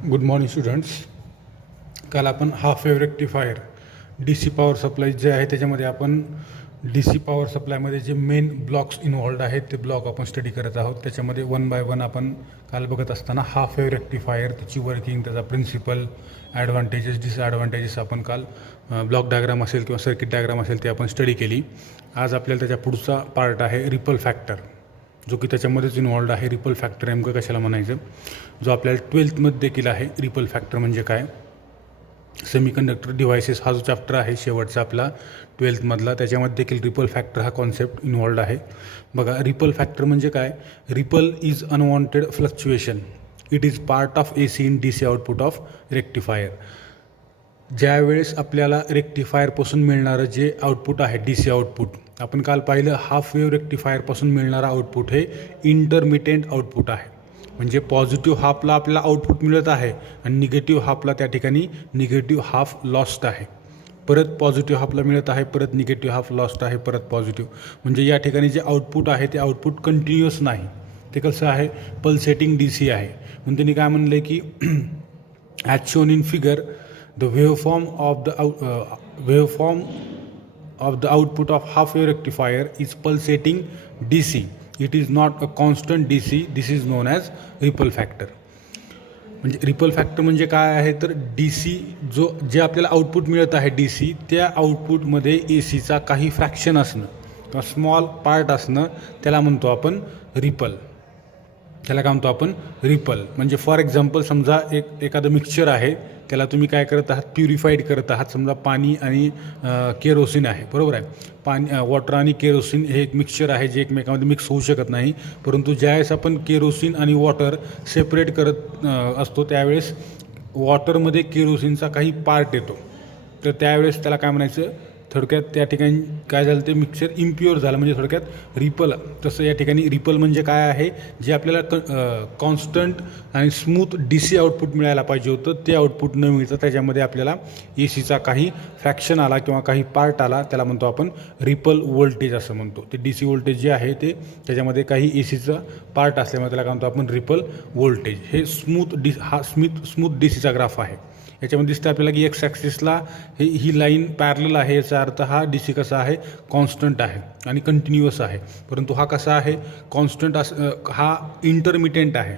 Good morning students. काल आपण half wave rectifier D C power supply जे आहे त्याच्यामध्ये आपण डी सी पॉवर सप्लायमध्ये जे मेन ब्लॉक्स इन्व्हॉल्ड आहेत ते ब्लॉक आपण स्टडी करत आहोत. त्याच्यामध्ये वन बाय वन आपण काल बघत असताना हाफ वेव्ह रेक्टिफायर, त्याची वर्किंग, त्याचा प्रिन्सिपल, ॲडव्हान्टेजेस, डिसॲडव्हान्टेजेस आपण काल ब्लॉक डायग्राम असेल किंवा सर्किट डायग्राम असेल ते आपण स्टडी केली. आज आपल्याला त्याच्या पुढचा पार्ट आहे रिपल फॅक्टर, जो की त्याच्यामध्येच इन्व्हॉल्ड आहे. रिपल फॅक्टर नेमकं कशाला म्हणायचं, जो आपल्याला 12th देखील आहे. रिपल फॅक्टर म्हणजे काय, सेमीकंडक्टर डिव्हायसेस हा जो चॅप्टर आहे शेवटचा आपला 12th त्याच्यामध्ये देखील रिपल फॅक्टर हा कॉन्सेप्ट इन्व्हॉल्ड आहे. बघा, रिपल फॅक्टर म्हणजे काय. Ripple is unwanted fluctuation. It is part of AC in DC output of rectifier. ज्यावेळेस आपल्याला रेक्टिफायरपासून मिळणारं जे आउटपुट आहे DC आउटपुट, आपण काल पाहिलं हाफ वेव्ह रेक्टिफायरपासून मिळणारं आउटपुट हे इंटरमिटेंट आउटपुट आहे. म्हणजे पॉझिटिव्ह हाफला आपल्याला आउटपुट मिळत आहे आणि निगेटिव्ह हाफला त्या ठिकाणी निगेटिव्ह हाफ लॉस्ट आहे. परत पॉझिटिव्ह हाफला मिळत आहे, परत निगेटिव्ह हाफ लॉस्ट आहे, परत पॉझिटिव्ह. म्हणजे या ठिकाणी जे आउटपुट आहे ते आउटपुट कंटिन्युअस नाही, ते कसं आहे, पल्सेटिंग DC आहे. म्हणून त्यांनी काय म्हणलं की as shown in figure, the waveform of the output of half wave rectifier is pulsating DC. It is not a constant DC. This is known as ripple factor. म्हणजे रिपल फॅक्टर म्हणजे काय आहे तर DC जे आपल्याला output मिळत आहे DC, त्या आउटपुटमध्ये ACचा काही फ्रॅक्शन असणं किंवा स्मॉल पार्ट असणं, त्याला म्हणतो आपण रिपल. त्याला काय म्हणतो आपण, रिपल. म्हणजे फॉर एक्झाम्पल समजा एखादं मिक्सचर आहे, त्याला तुम्ही काय करत आहात, प्युरिफाईड करत आहात. समजा पाणी आणि केरोसिन आहे, बरोबर आहे. वॉटर आणि केरोसिन हे एक मिक्सचर आहे जे एकमेकांमध्ये मिक्स होऊ शकत नाही. परंतु ज्यावेळेस आपण केरोसिन आणि वॉटर सेपरेट करत असतो त्यावेळेस वॉटरमध्ये केरोसिनचा काही पार्ट येतो, तर त्यावेळेस त्याला काय म्हणायचं, थोडक्यात त्या ठिकाणी काय झालं, ते मिक्सचर इम्प्युअर झालं, म्हणजे थोडक्यात रिपल. तसं या ठिकाणी रिपल म्हणजे काय आहे, जे आपल्याला कॉन्स्टंट आणि स्मूथ DC आउटपुट मिळायला पाहिजे होतं, ते आउटपुट न मिळतं त्याच्यामध्ये आपल्याला ACचा काही फ्रॅक्शन आला किंवा काही पार्ट आला, त्याला म्हणतो आपण रिपल व्होल्टेज असं म्हणतो. ते DC व्होल्टेज जे आहे ते त्याच्यामध्ये काही ACचा पार्ट असल्यामुळे त्याला काय म्हणतो आपण, रिपल व्होल्टेज. हे स्मूथ DCचा ग्राफ आहे. याच्यामध्ये दिसतं आपल्याला की एक्स ॲक्सिसला ही लाईन पॅरलल आहे. याचा अर्थ हा DC कसा आहे, कॉन्स्टंट आहे आणि कंटिन्युअस आहे. परंतु हा कसा आहे, कॉन्स्टंट हा इंटरमिटेंट आहे,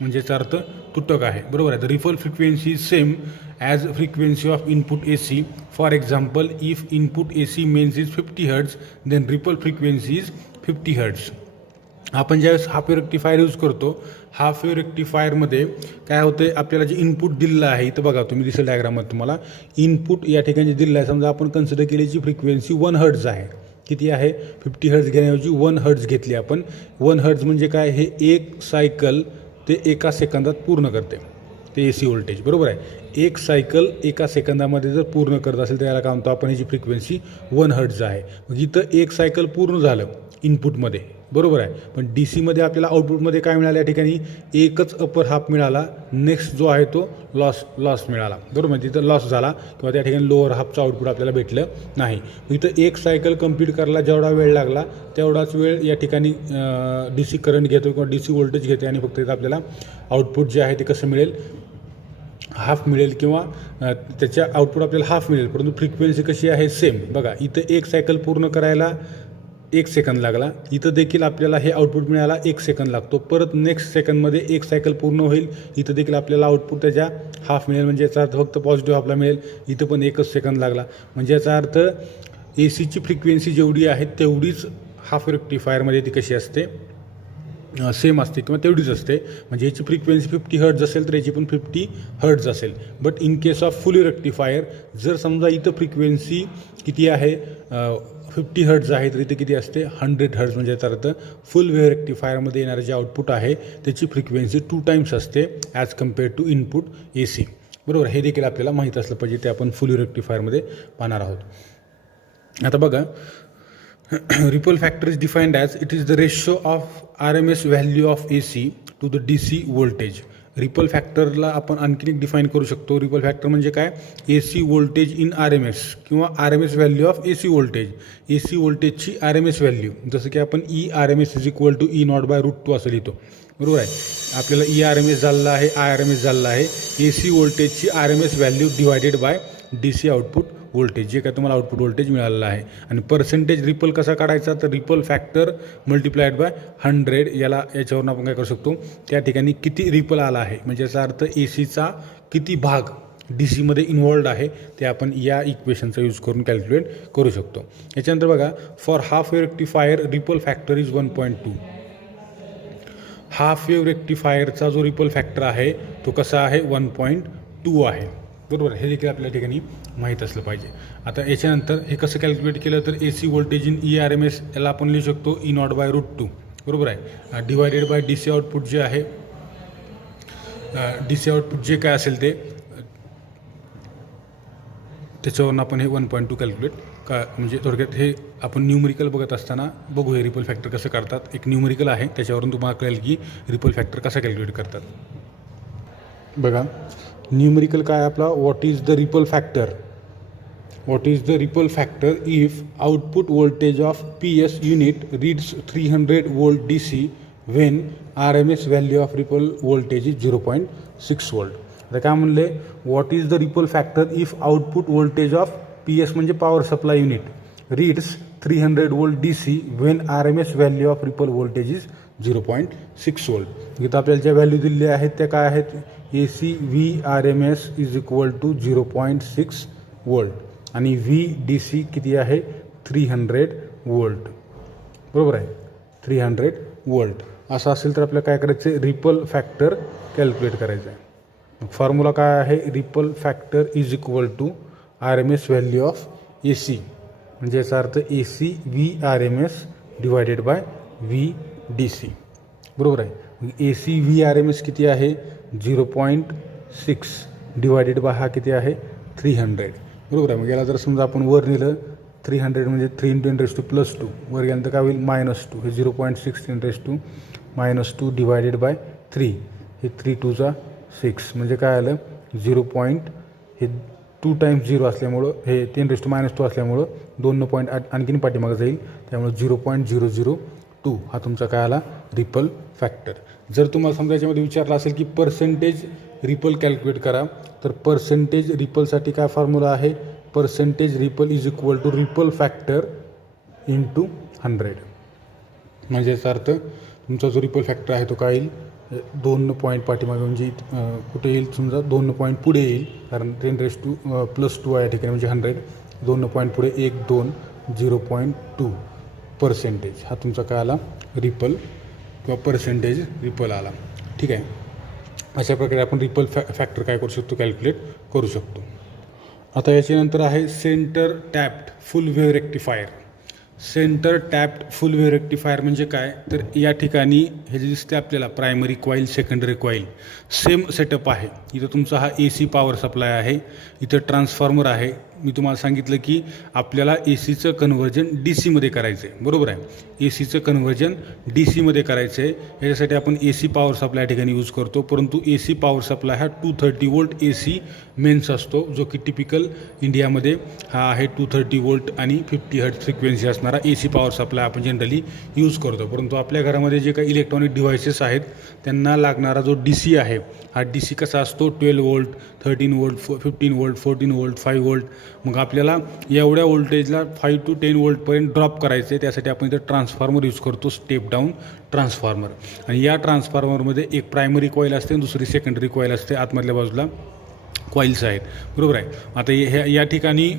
म्हणजे याचा अर्थ तुटक आहे, बरोबर आहे. The ripple frequency is same as frequency of input AC. For example, if input AC mains is 50 hertz, then ripple frequency is 50 hertz. आपण ज्यावेळेस हाफ वेव्ह रेक्टिफायर यूज करतो, हाफ वेव्ह रेक्टिफायरमध्ये काय होतं, आपल्याला जे इनपुट दिलेलं आहे, इथं बघा तुम्ही दिसेल डायग्राममध्ये तुम्हाला इनपुट या ठिकाणी दिलेलं आहे. समजा आपण कन्सिडर केल्याची फ्रिक्वेन्सी 1 हर्ट्ज आहे. किती आहे, 50 हर्ट्ज घेण्याऐवजी 1 हर्ट्ज घेतली आपण. 1 हर्ट्ज म्हणजे काय, हे एक सायकल ते एका सेकंदात पूर्ण करते, ते AC व्होल्टेज, बरोबर आहे. एक सायकल एका सेकंदामध्ये जर पूर्ण करत असेल तर याला काय म्हणतो आपण, याची फ्रिक्वेन्सी 1 हर्ट्ज आहे. मग इथं एक सायकल पूर्ण झालं इनपुटमध्ये, बरोबर आहे. पण DCमध्ये आपल्याला आउटपुटमध्ये काय मिळालं, या ठिकाणी एकच अपर हाफ मिळाला, नेक्स्ट जो आहे तो लॉस मिळाला, बरोबर. तिथं लॉस झाला किंवा त्या ठिकाणी लोअर हाफचं आउटपुट आपल्याला भेटलं नाही. इथं एक सायकल कंप्लीट करायला जेवढा वेळ लागला तेवढाच वेळ या ठिकाणी DC करंट घेतो किंवा DC व्होल्टेज घेते आणि फक्त इथं आपल्याला आउटपुट जे आहे ते कसं मिळेल, हाफ मिळेल किंवा त्याच्या आउटपुट आपल्याला हाफ मिळेल. परंतु फ्रिक्वेन्सी कशी आहे, सेम. बघा, इथं एक सायकल पूर्ण करायला 1 सेकंद लागला, इथं देखील आपल्याला हे आउटपुट मिळायला 1 सेकंद लागतो. परत नेक्स्ट सेकंदमध्ये एक सायकल पूर्ण होईल, इथं देखील आपल्याला आउटपुट त्याच्या हाफ मिळेल. म्हणजे याचा अर्थ फक्त पॉझिटिव्ह हाफला मिळेल, इथं पण 1च सेकंद लागला. म्हणजे याचा अर्थ ACची फ्रिक्वेन्सी जेवढी आहे तेवढीच हाफ रेक्टिफायरमध्ये ती कशी असते, सेम असते किंवा तेवढीच असते. म्हणजे याची फ्रिक्वेन्सी 50 हर्ट्ज असेल तर याची पण 50 हर्ट्ज असेल. But in case of full rectifier, जर समजा इथं फ्रिक्वेन्सी किती आहे, 50 हर्ट्ज आहे, तर इथे किती असते, 100 हर्ट्ज. म्हणजे याचा अर्थ फुल वेव्ह रेक्टिफायरमध्ये येणारं जे आउटपुट आहे त्याची फ्रिक्वेन्सी 2 टाइम्स असते as compared to input AC, बरोबर. हे देखील आपल्याला माहीत असलं पाहिजे, ते आपण फुल रेक्टिफायरमध्ये पाहणार आहोत. आता बघा, ripple factor is defined as it is the ratio of RMS value of AC to the DC voltage. Ripple फॅक्टरला आपण आणखी एक डिफाईन करू शकतो. रिपल फॅक्टर म्हणजे काय? AC व्होल्टेज इन RMS किंवा RMS value of AC voltage. AC व्होल्टेजची RMS व्हॅल्यू, जसं की आपण ERMS is equal to E0/√2 असं लिहितो. बरोबर आहे. आपल्याला ERMS झालेला आहे, IRMS झालेला आहे. AC व्होल्टेजची RMS value divided by DC output voltage, जे काय तुम्हाला आउटपुट व्होल्टेज मिळालेलं आहे. आणि पर्सेंटेज रिपल कसा काढायचा? तर रिपल फॅक्टर मल्टिप्लाइड बाय 100. याच्यावरून आपण काय करू शकतो? त्या ठिकाणी किती रिपल आला आहे म्हणजे याचा अर्थ ACचा किती भाग DCमध्ये इन्व्हॉल्ड आहे ते आपण या इक्वेशनचा यूज करून कॅल्क्युलेट करू शकतो. याच्यानंतर बघा, for half wave rectifier ripple factor is 1.2. Half wave रेक्टिफायरचा जो रिपल फॅक्टर आहे तो कसा आहे? 1.2 आहे. बरोबर, हे देखील आपल्या ठिकाणी माहीत असलं पाहिजे. आता याच्यानंतर हे कसं कॅल्क्युलेट केलं तर AC व्होल्टेज इन ERMS याला आपण लिहू शकतो E0/√2. बरोबर आहे. डिवायडेड बाय DC आउटपुट जे आहे, DC आउटपुट जे काय असेल ते, त्याच्यावरून आपण हे 1.2 कॅल्क्युलेट म्हणजे थोडक्यात हे आपण न्यूमरिकल बघत असताना बघू हे रिपल फॅक्टर कसं करतात. एक न्यूमरिकल आहे, त्याच्यावरून तुम्हाला कळेल की रिपल फॅक्टर कसा कॅल्क्युलेट करतात. बघा, न्यूमरिकल काय आपला? What is the ripple factor? What is the ripple factor if output voltage of PS unit reads 300 volt DC when RMS value of ripple voltage is 0.6 volt. आता काय म्हणले? What is the ripple factor if output voltage of PS म्हणजे power supply unit reads 300 volt DC when RMS value of ripple voltage is 0.6 volt. इथं आपल्याला ज्या value दिलेल्या आहेत त्या काय आहेत? AC VRMS is equal to 0.6 volt आणि VDC किती आहे? 300 वोल्ट. बरोबर आहे, 300 वोल्ट. असं असेल तर आपल्याला काय करायचं आहे? रिपल फॅक्टर कॅल्क्युलेट करायचं आहे. फॉर्म्युला काय आहे? Ripple factor is equal to RMS value of AC, म्हणजे याचा अर्थ AC VRMS divided by VDC. बरोबर आहे. AC VRMS किती आहे? 0.6 डिवायडेड बाय हा किती आहे? 300. बरोबर आहे. मग याला जर समजा आपण वर नेलं 300 म्हणजे 3 × 10⁻², वर गेल्यानंतर काय होईल? -2. हे 0.6 × 10⁻² डिवायडेड बाय 3, हे 3 × 2 = 6 म्हणजे काय आलं? 0. हे 2 टाइम्स 0 असल्यामुळं, हे 10⁻² असल्यामुळं 2 पॉईंट आणखीन पाठीमागं जाईल, त्यामुळे 0.002 हा तुमचा काय आला? Ripple factor. जर तुम्हाला समजा याच्यामध्ये विचारलं असेल की पर्सेंटेज रिपल कॅल्क्युलेट करा, तर पर्सेंटेज रिपलसाठी काय फॉर्म्युला आहे? Percentage ripple is equal to ripple factor into 100. म्हणजे याचा अर्थ तुमचा जो रिपल फॅक्टर आहे तो काय येईल? 2 पॉईंट पाठीमागे म्हणजे कुठे येईल? समजा 2 पॉईंट पुढे येईल, कारण 10⁻² आहे या ठिकाणी म्हणजे 100. 2 पॉईंट पुढे 1, 2, 0.2 पर्सेंटेज हा तुमचा काय आला? रिपल किंवा पर्सेंटेज रिपल आला. ठीक आहे. अशा प्रकारे आपण रिपल फॅक्टर काय करू शकतो? कॅल्क्युलेट करू शकतो. आता याच्यानंतर आहे centre tapped full wave rectifier. Centre tapped full wave rectifier म्हणजे काय? तर या ठिकाणी हे जे दिसते आपल्याला primary coil, secondary coil, same setup आहे. इथं तुमचा हा AC पॉवर सप्लाय आहे, इथं ट्रान्सफॉर्मर आहे. मी तुम्हाला सांगितलं की आपल्याला ACचं कन्व्हर्जन DCमध्ये करायचं आहे. बरोबर आहे. ACचं कन्व्हर्जन DCमध्ये करायचं आहे. याच्यासाठी आपण AC पॉवर सप्लाय ठिकाणी यूज करतो, परंतु AC पॉवर सप्लाय हा 230 वोल्ट AC मेन्स असतो, जो की टिपिकल इंडियामध्ये हा आहे 230 वोल्ट आणि 50 हर्ट्ज फ्रिक्वेन्सी असणारा AC पॉवर सप्लाय आपण जनरली यूज करतो. परंतु आपल्या घरामध्ये जे काही इलेक्ट्रॉनिक डिव्हायसेस आहेत त्यांना लागणारा जो DC आहे, हा DC कसा असतो? 12 volt, 13 volt, 15 volt, 14 volt, 5 volt. मग आपल्याला एवढ्या व्होल्टेजला 5 to 10 वोल्टपर्यंत ड्रॉप करायचं आहे. त्यासाठी आपण इथं ट्रान्सफॉर्मर यूज करतो, स्टेप डाऊन ट्रान्सफॉर्मर. आणि या ट्रान्सफॉर्मरमध्ये एक प्रायमरी कॉईल असते, दुसरी सेकंडरी कॉईल असते, आतमधल्या बाजूला कॉईल्स आहेत. बरोबर आहे. आता या ठिकाणी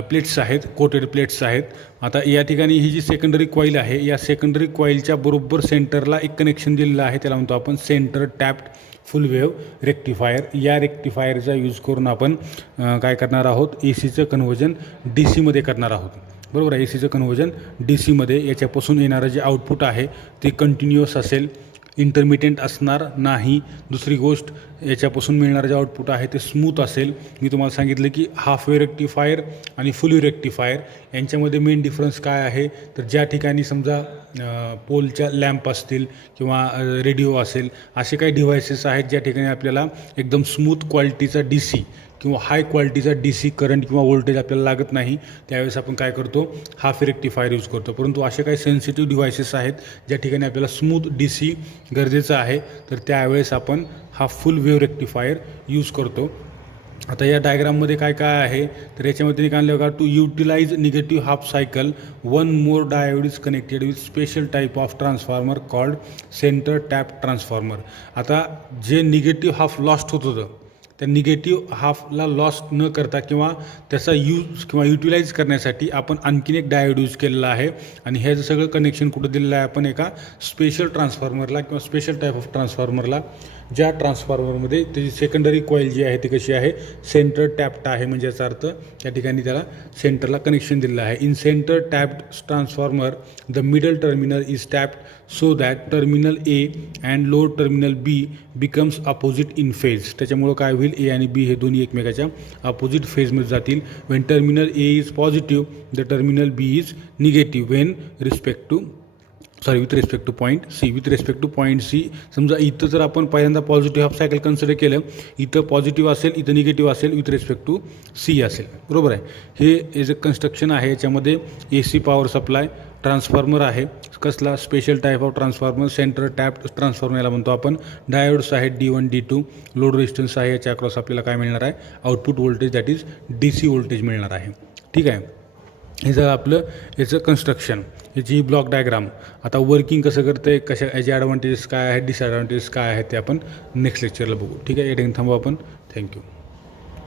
प्लेट्स आहेत, कोटेड प्लेट्स आहेत. आता या ठिकाणी ही जी सेकंडरी कॉईल आहे, या सेकंडरी कॉईलच्या बरोबर सेंटरला एक कनेक्शन दिलेलं आहे, त्याला म्हणतो आपण centre tapped full wave rectifier. या रेक्टिफायरचा यूज करून आपण काय करणार आहोत? ACचं कन्व्हर्जन DCमध्ये करणार आहोत. बरोबर आहे. ACचं कन्व्हर्जन DCमध्ये. याच्यापासून येणारं जे आउटपुट आहे ते कंटिन्युअस असेल, इंटरमिटेंट असणार नाही. दुसरी गोष्ट, याच्यापासून मिळणारं जे आउटपुट आहे ते स्मूथ असेल. मी तुम्हाला सांगितलं की हाफ वेव्ह रेक्टिफायर आणि फुल वेव्ह रेक्टिफायर यांच्यामध्ये मेन डिफरन्स काय आहे, तर ज्या ठिकाणी समजा पोलच्या लॅम्प असतील किंवा रेडिओ असेल, असे काही डिव्हायसेस आहेत ज्या ठिकाणी आपल्याला एकदम स्मूथ क्वालिटीचा DC किंवा हाय क्वालिटीचा DC करंट किंवा व्होल्टेज आपल्याला लागत नाही, त्यावेळेस आपण काय करतो, हाफ रेक्टिफायर यूज करतो. परंतु असे काही सेन्सिटिव्ह डिव्हायसेस आहेत ज्या ठिकाणी आपल्याला स्मूथ DC गरजेचं आहे, तर त्यावेळेस आपण हा फुल वेव्ह रेक्टिफायर यूज करतो. आता या डायग्राममध्ये काय काय आहे, तर याच्यामध्ये काढलं बघा, to utilise negative half cycle one more diode is connected with special type of transformer called centre tap transformer. आता जे निगेटिव्ह हाफ लॉस्ट होत होतं, त्या निगेटिव्ह हाफला लॉस्ट न करता किंवा त्याचा यूज किंवा युटिलाइज करण्यासाठी आपण आणखीन एक डायोड यूज केलेला आहे. आणि ह्याचं सगळं कनेक्शन कुठं दिलेलं आहे, आपण एका स्पेशल ट्रान्सफॉर्मरला किंवा स्पेशल टाईप ऑफ ट्रान्सफॉर्मरला, ज्या ट्रान्सफॉर्मरमध्ये त्याची सेकंडरी कॉईल जी आहे ती कशी आहे, सेंटर टॅप्ड आहे. म्हणजे याचा अर्थ त्या ठिकाणी त्याला सेंटरला कनेक्शन दिलेलं आहे. In centre tapped transformer the middle terminal is tapped so that terminal A and lower terminal B becomes opposite in phase. त्याच्यामुळं काय होईल, A आणि B हे दोन्ही एकमेकाच्या अपोजिट फेजमध्ये जातील. Wien terminal A is positive the terminal B is negative Wien with respect two point C. With respect two point C, समजा इथं जर आपण पहिल्यांदा पॉझिटिव्ह हाफ सायकल कन्सिडर केलं, इथं पॉझिटिव्ह असेल, इथं निगेटिव्ह असेल, विथ रिस्पेक्ट टू C असेल. बरोबर आहे. हे जे कन्स्ट्रक्शन आहे याच्यामध्ये AC पॉवर सप्लाय ट्रान्सफॉर्मर आहे. कसला, special type of transformer, centre tap transformer याला म्हणतो आपण. डायोड्स आहेत D1 D2, लोड रेजिस्टन्स आहे, याच्या अक्रॉस आपल्याला काय मिळणार आहे, output voltage that is DC voltage मिळणार आहे. ठीक आहे. हे जर आपलं याचं कन्स्ट्रक्शन, याची ब्लॉक डायग्राम. आता वर्किंग कसं करतं आहे, कशा याचे ॲडव्हान्टेजेस काय आहेत, डिसॲडव्हान्टेजेस काय आहेत, ते आपण नेक्स्ट लेक्चरला बघू. ठीक आहे. या ठिकाणी थांबू आपण. थँक्यू.